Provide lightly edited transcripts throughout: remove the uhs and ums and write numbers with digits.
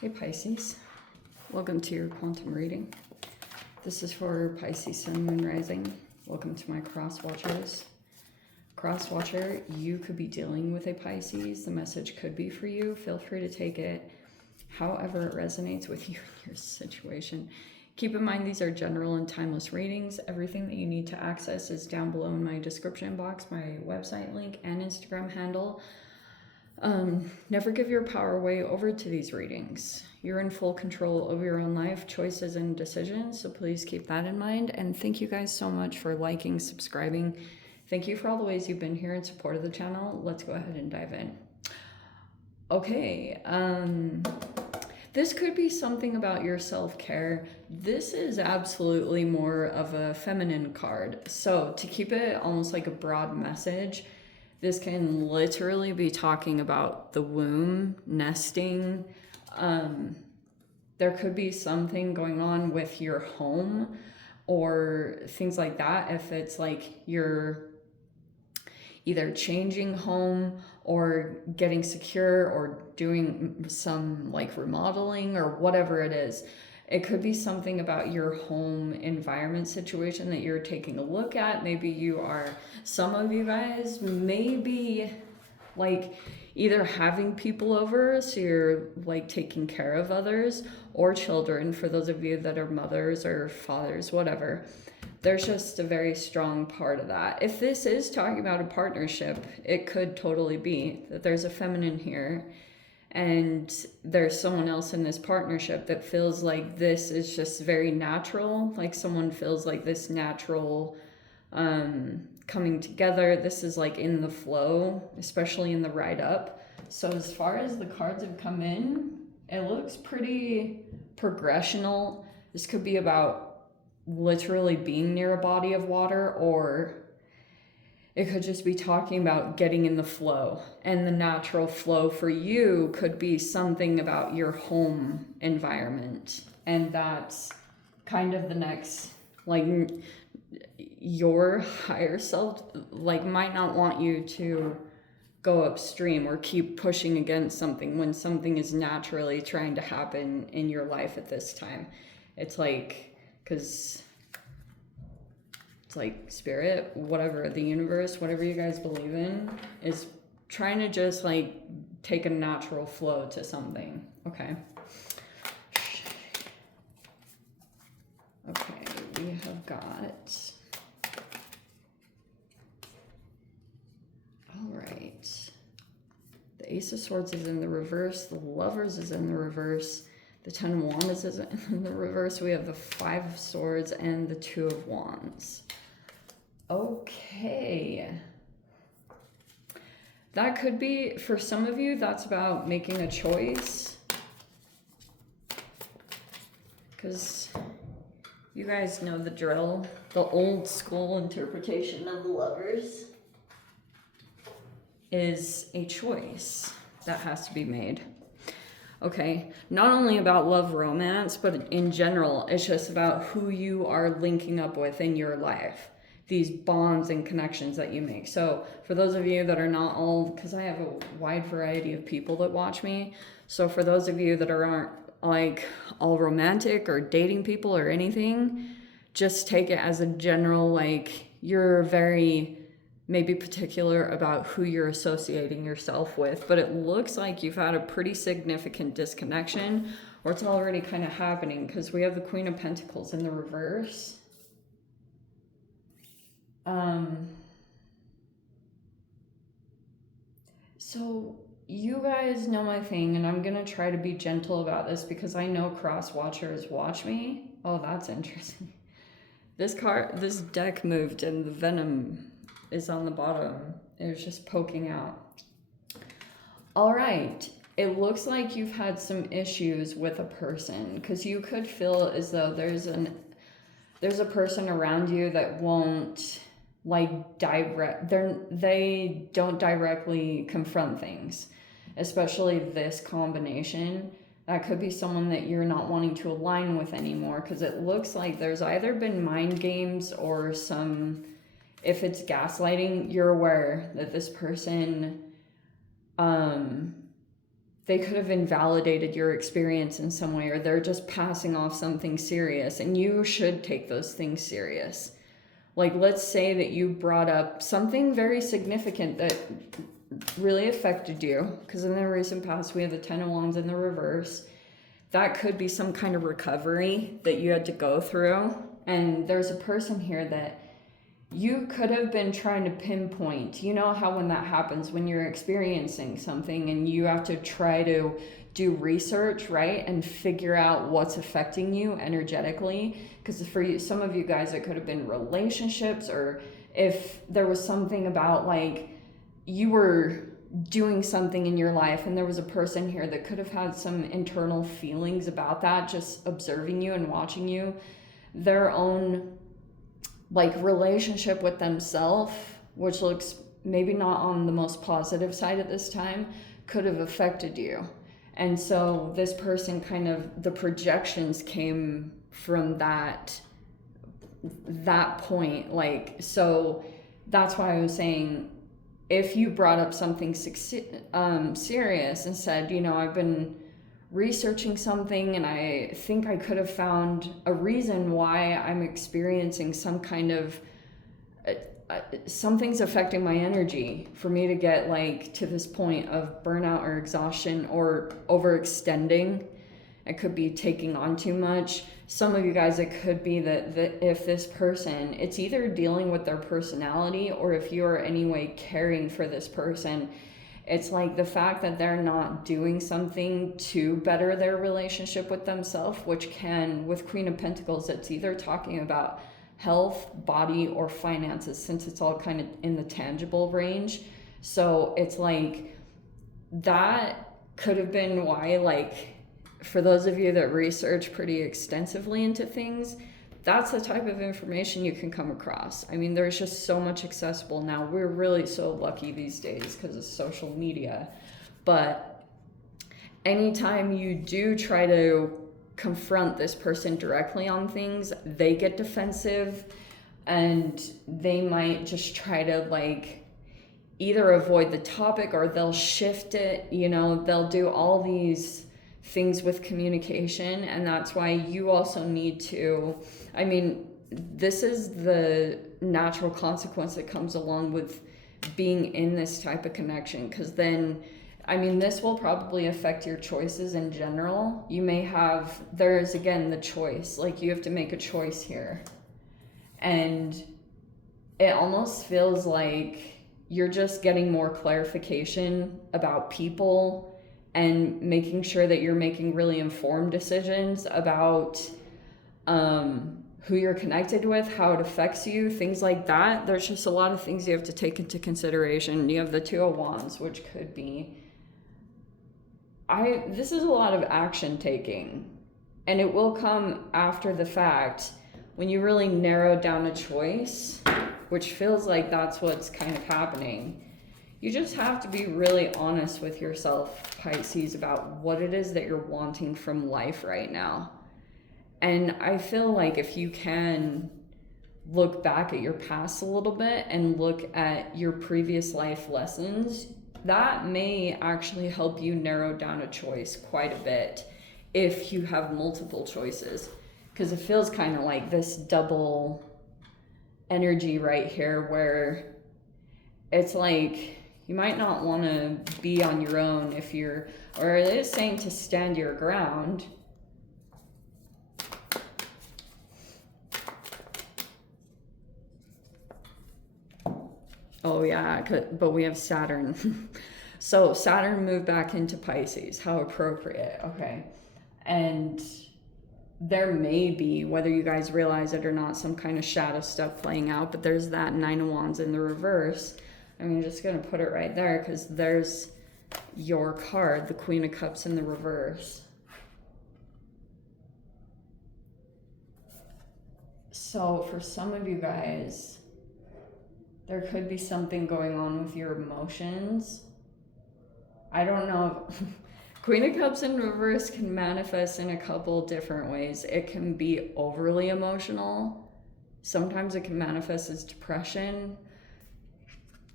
Hey Pisces, welcome to your quantum reading. This is for Pisces Sun, Moon, Rising. Welcome to my cross watchers. Cross watcher, you could be dealing with a Pisces. The message could be for you. Feel free to take it however it resonates with you and your situation. Keep in mind these are general and timeless readings. Everything that you need to access is down below in my description box, my website link and Instagram handle. Never give your power away over to these readings. You're in full control of your own life, choices, and decisions, so please keep that in mind. And thank you guys so much for liking, subscribing. Thank you for all the ways you've been here in support of the channel. Let's go ahead and dive in. Okay, this could be something about your self-care. This is absolutely more of a feminine card. So to keep it almost like a broad message, this can literally be talking about the womb, nesting. There could be something going on with your home or things like that. If it's like you're either changing home or getting secure or doing some like remodeling or whatever it is. It could be something about your home environment situation that you're taking a look at. Maybe you are, some of you guys may be like either having people over, so you're like taking care of others, or children, for those of you that are mothers or fathers, whatever. There's just a very strong part of that. If this is talking about a partnership, it could totally be that there's a feminine here and there's someone else in this partnership that feels like this is just very natural, like someone feels like this natural coming together. This is like in the flow, especially in the ride up. So as far as the cards have come in, it looks pretty progressional. This could be about literally being near a body of water, or it could just be talking about getting in the flow. And the natural flow for you could be something about your home environment. And that's kind of the next, like, your higher self, like, might not want you to go upstream or keep pushing against something when something is naturally trying to happen in your life at this time. It's like, because it's like spirit, whatever, the universe, whatever you guys believe in, is trying to just like take a natural flow to something. Okay. Okay, we have got, all right. The Ace of Swords is in the reverse. The Lovers is in the reverse. The Ten of Wands is in the reverse. We have the Five of Swords and the Two of Wands. Okay. That could be, for some of you, that's about making a choice. Because you guys know the drill. The old school interpretation of the Lovers is a choice that has to be made. Okay, not only about love, romance, but in general, it's just about who you are linking up with in your life. These bonds and connections that you make. So for those of you that are not all, because I have a wide variety of people that watch me. So for those of you that aren't like all romantic or dating people or anything, just take it as a general, like, you're very maybe particular about who you're associating yourself with, but it looks like you've had a pretty significant disconnection, or it's already kind of happening, because we have the Queen of Pentacles in the reverse. So you guys know my thing, and I'm gonna try to be gentle about this because I know cross watchers watch me. Oh, that's interesting. This deck moved and the venom is on the bottom. It was just poking out. All right. It looks like you've had some issues with a person, because you could feel as though there's a person around you that won't like they don't directly confront things, especially this combination. That could be someone that you're not wanting to align with anymore, because it looks like there's either been mind games or some, if it's gaslighting, you're aware that this person they could have invalidated your experience in some way, or they're just passing off something serious, and you should take those things serious. Like, let's say that you brought up something very significant that really affected you, because in the recent past we have the 10 of Wands in the reverse. That could be some kind of recovery that you had to go through. And there's a person here that you could have been trying to pinpoint. You know how when that happens, when you're experiencing something and you have to try to do research, right? And figure out what's affecting you energetically. Because for you, some of you guys, it could have been relationships, or if there was something about like you were doing something in your life and there was a person here that could have had some internal feelings about that, just observing you and watching you, their own like relationship with themselves, which looks maybe not on the most positive side at this time, could have affected you. And so this person kind of, the projections came from that point. Like, so that's why I was saying, if you brought up something serious and said, you know, I've been researching something and I think I could have found a reason why I'm experiencing some kind of something's affecting my energy for me to get like to this point of burnout or exhaustion or overextending. It could be taking on too much. Some of you guys, it could be that if this person, it's either dealing with their personality, or if you're anyway caring for this person, it's like the fact that they're not doing something to better their relationship with themselves, which can, with Queen of Pentacles, it's either talking about health, body, or finances, since it's all kind of in the tangible range. So it's like that could have been why, like, for those of you that research pretty extensively into things, that's the type of information you can come across. I mean, there's just so much accessible now. We're really so lucky these days because of social media. But anytime you do try to confront this person directly on things, they get defensive and they might just try to like either avoid the topic or they'll shift it, you know, they'll do all these things with communication. And that's why you also need to, I mean, this is the natural consequence that comes along with being in this type of connection, because then, I mean, this will probably affect your choices in general. You may have, there's again the choice, like you have to make a choice here. And it almost feels like you're just getting more clarification about people and making sure that you're making really informed decisions about who you're connected with, how it affects you, things like that. There's just a lot of things you have to take into consideration. You have the Two of Wands, which could be, this is a lot of action taking, and it will come after the fact when you really narrow down a choice, which feels like that's what's kind of happening. You just have to be really honest with yourself, Pisces, about what it is that you're wanting from life right now. And I feel like if you can look back at your past a little bit and look at your previous life lessons, that may actually help you narrow down a choice quite a bit if you have multiple choices. Because it feels kind of like this double energy right here where it's like you might not want to be on your own if you're, or it is saying to stand your ground. Oh yeah, but we have Saturn. So Saturn moved back into Pisces. How appropriate. Okay. And there may be, whether you guys realize it or not, some kind of shadow stuff playing out, but there's that Nine of Wands in the reverse. I'm just going to put it right there because there's your card, the Queen of Cups in the reverse. So for some of you guys, there could be something going on with your emotions. I don't know if Queen of Cups in reverse can manifest in a couple different ways. It can be overly emotional. Sometimes it can manifest as depression.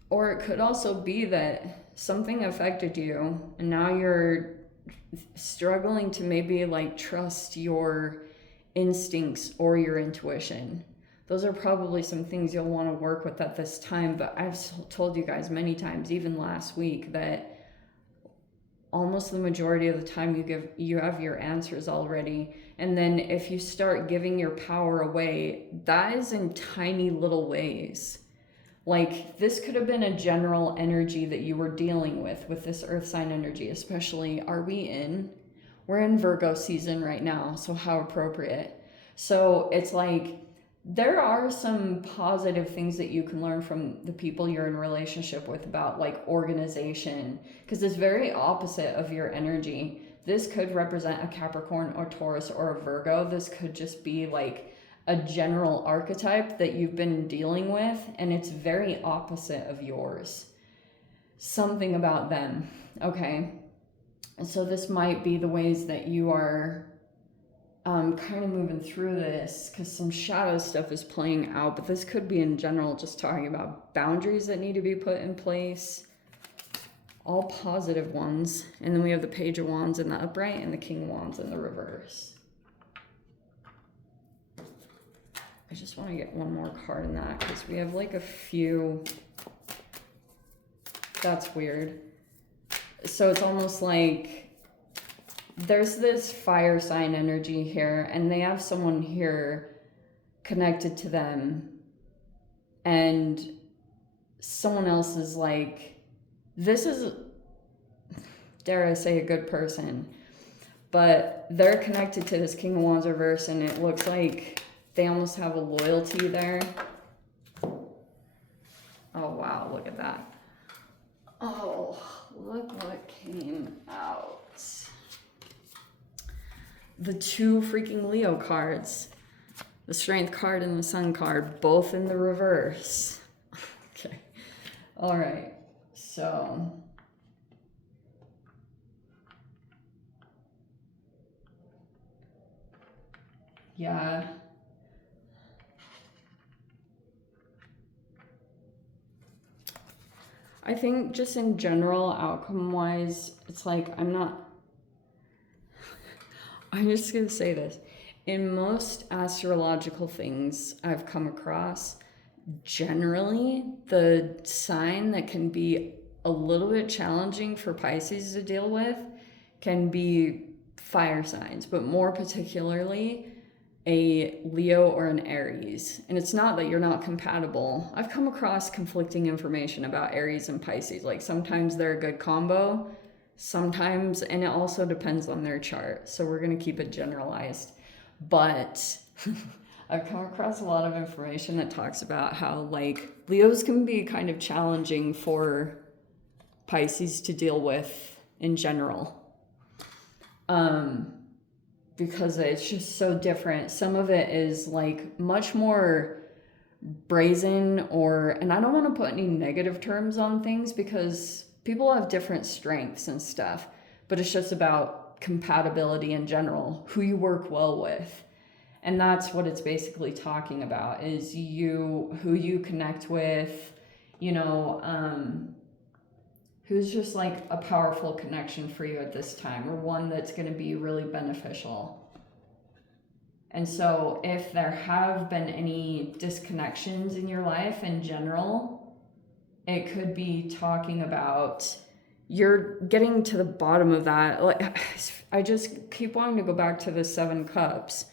Or it could also be that something affected you and now you're struggling to maybe like trust your instincts or your intuition. Those are probably some things you'll want to work with at this time. But I've told you guys many times, even last week, that almost the majority of the time you have your answers already. And then if you start giving your power away, that is in tiny little ways. Like, this could have been a general energy that you were dealing with this earth sign energy, especially, we're in Virgo season right now, so how appropriate. So it's like, there are some positive things that you can learn from the people you're in relationship with about like organization, because it's very opposite of your energy. This could represent a Capricorn or Taurus or a Virgo. This could just be like a general archetype that you've been dealing with, and it's very opposite of yours. Something about them, okay? And so this might be the ways that you are kind of moving through this, because some shadow stuff is playing out, but this could be in general just talking about boundaries that need to be put in place, all positive ones. And then we have the Page of Wands in the upright and the King of Wands in the reverse. I just want to get one more card in that, because we have like a few. That's weird. So it's almost like there's this fire sign energy here, and they have someone here connected to them, and someone else is like, this is, dare I say, a good person, but they're connected to this King of Wands reverse, and it looks like they almost have a loyalty there. Oh wow, look at that. Oh, look what came out. The two freaking Leo cards, the Strength card and the Sun card, both in the reverse. Okay. All right. So yeah. I think just in general, outcome-wise, it's like I'm just going to say this. In most astrological things I've come across, generally, the sign that can be a little bit challenging for Pisces to deal with can be fire signs, but more particularly a Leo or an Aries. And it's not that you're not compatible. I've come across conflicting information about Aries and Pisces. Like, sometimes they're a good combo, sometimes, and it also depends on their chart. So we're going to keep it generalized. But I've come across a lot of information that talks about how like Leos can be kind of challenging for Pisces to deal with in general. Because it's just so different. Some of it is like much more brazen, and I don't want to put any negative terms on things because people have different strengths and stuff, but it's just about compatibility in general, who you work well with. And that's what it's basically talking about, is who you connect with, who's just like a powerful connection for you at this time, or one that's going to be really beneficial. And so if there have been any disconnections in your life in general, it could be talking about you're getting to the bottom of that. Like, I just keep wanting to go back to the 7 Cups.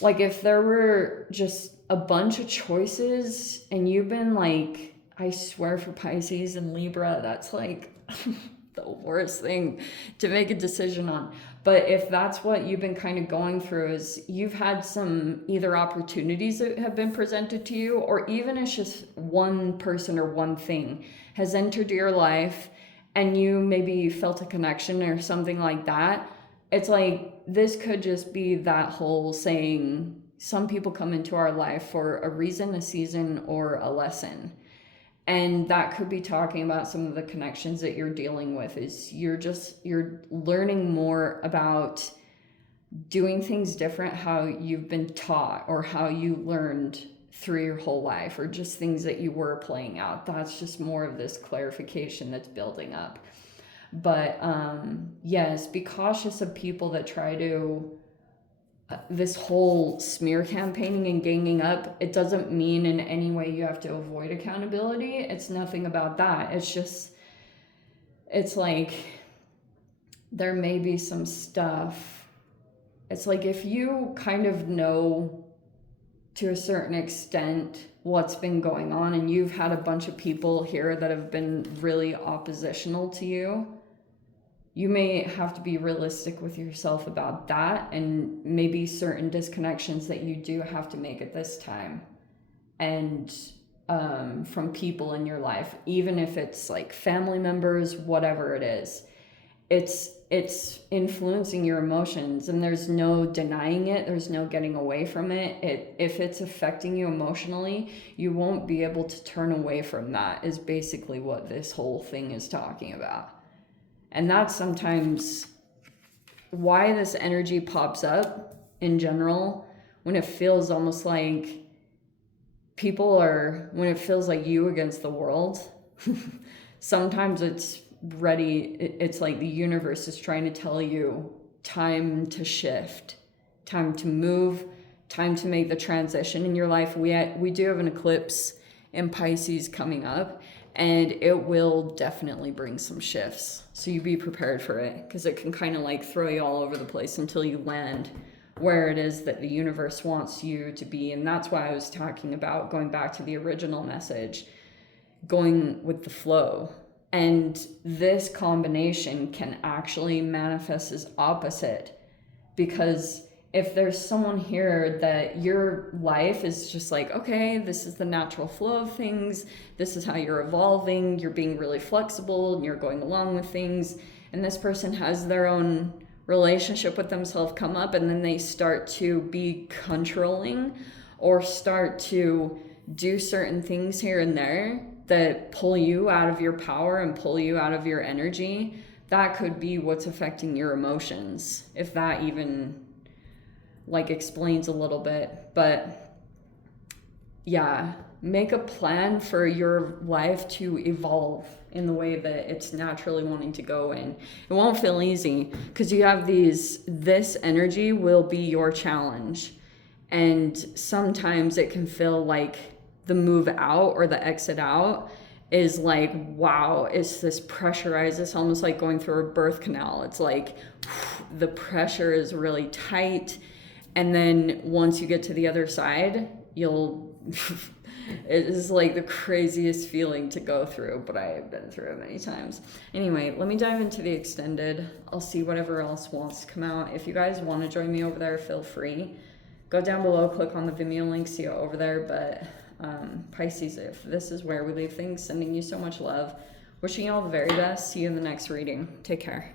Like, if there were just a bunch of choices and you've been like, I swear for Pisces and Libra, that's like the worst thing to make a decision on. But if that's what you've been kind of going through, is you've had some either opportunities that have been presented to you, or even it's just one person or one thing has entered your life and you maybe felt a connection or something like that. It's like, this could just be that whole saying, some people come into our life for a reason, a season, or a lesson. And that could be talking about some of the connections that you're dealing with, is you're learning more about doing things different, how you've been taught or how you learned through your whole life, or just things that you were playing out. That's just more of this clarification that's building up. But yes, be cautious of people that try to this whole smear campaigning and ganging up. It doesn't mean in any way you have to avoid accountability. It's nothing about that. It's just, it's like there may be some stuff. It's like if you kind of know to a certain extent what's been going on, and you've had a bunch of people here that have been really oppositional to you, you may have to be realistic with yourself about that, and maybe certain disconnections that you do have to make at this time, and from people in your life, even if it's like family members, whatever it is, it's influencing your emotions, and there's no denying it. There's no getting away from it. If it's affecting you emotionally, you won't be able to turn away from that, is basically what this whole thing is talking about. And that's sometimes why this energy pops up in general, when it feels almost like when it feels like you against the world. Sometimes it's like the universe is trying to tell you time to shift, time to move, time to make the transition in your life. We do have an eclipse in Pisces coming up, and it will definitely bring some shifts. So you be prepared for it, because it can kind of like throw you all over the place until you land where it is that the universe wants you to be. And that's why I was talking about going back to the original message, going with the flow. And this combination can actually manifest as opposite, because if there's someone here that your life is just like, okay, this is the natural flow of things, this is how you're evolving, you're being really flexible and you're going along with things, and this person has their own relationship with themselves come up, and then they start to be controlling or start to do certain things here and there that pull you out of your power and pull you out of your energy, that could be what's affecting your emotions, if that even like explains a little bit. But yeah, make a plan for your life to evolve in the way that it's naturally wanting to go in. It won't feel easy, because you have this energy will be your challenge, and sometimes it can feel like the move out or the exit out is like, wow, it's this pressurized. It's almost like going through a birth canal. It's like the pressure is really tight, and then once you get to the other side, it is like the craziest feeling to go through, but I have been through it many times. Anyway, let me dive into the extended. I'll see whatever else wants to come out. If you guys want to join me over there, feel free. Go down below, click on the Vimeo link, see it over there. But Pisces, if this is where we leave things, sending you so much love. Wishing you all the very best. See you in the next reading. Take care.